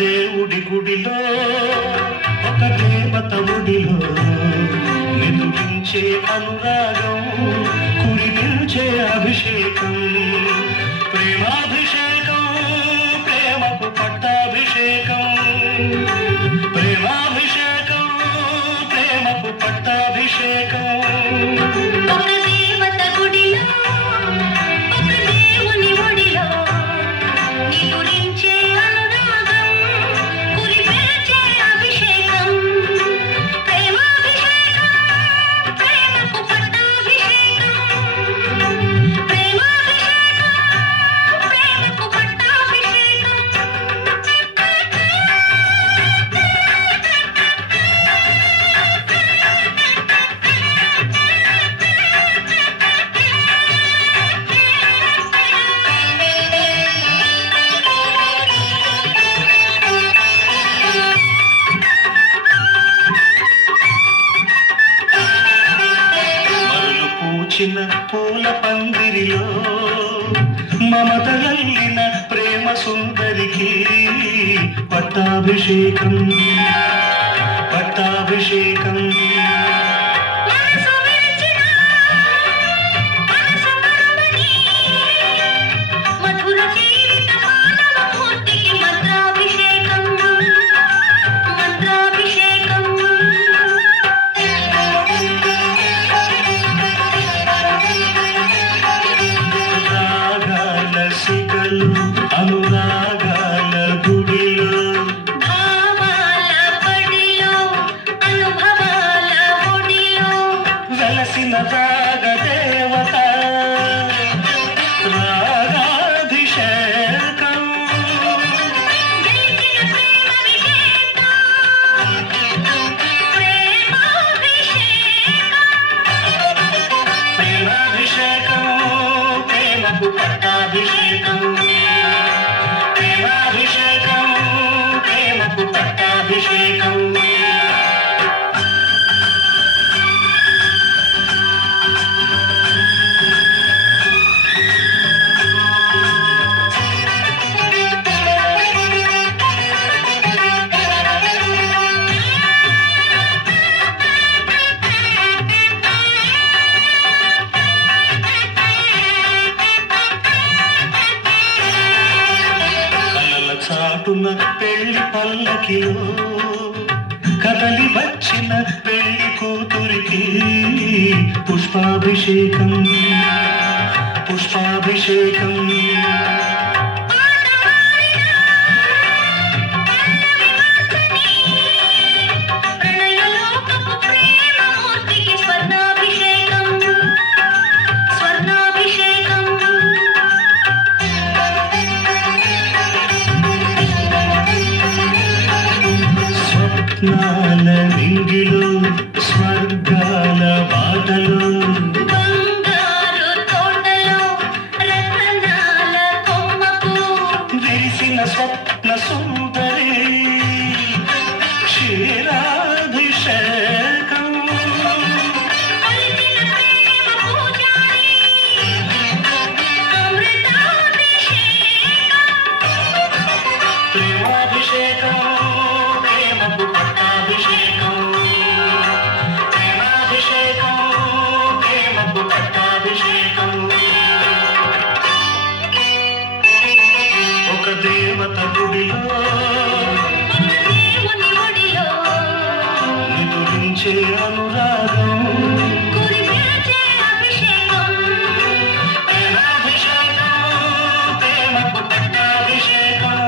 దేవుడి గుడిలో ఒక దేవత గుడిలో నిదురించే అనురాగం కురిపించే అభిషేకం ప్రేమాభిషేకం ప్రేమకు పట్టాభిషేకం ప్రేమాభిషేకం ప్రేమకు పట్టాభిషేకం పూల పందిరిలో మమతలల్లిన ప్రేమ సుందరికి పట్టాభిషేకం పట్టాభిషేకం అనురాగాల గుడిలో భావాల పడిలో అనుభవాల గుడిలో వెలసిన రాగ దేవత రాగాభిషేకం ప్రేమాభిషేకం ప్రేమకు పట్టాభిషేకం పట్టాభిషేకం చాటున పెళ్లి పల్లకిలో కదలి వచ్చిన పెళ్లి కూతురికి పుష్పాభిషేకం పుష్పాభిషేకం స్వప్నాల రింగిలో స్వర్గాల బాటలో బంగారు తోటలో రతనాల కొమ్మకు విరిసిన స్వప్న సుందరి క్షీరాభిషేకం ప్రేమాభిషేకం ఒక దేవత గుడిలో నిదురించే అనురాగం ప్రేమాభిషేకం ప్రేమకు పట్టాభిషేకం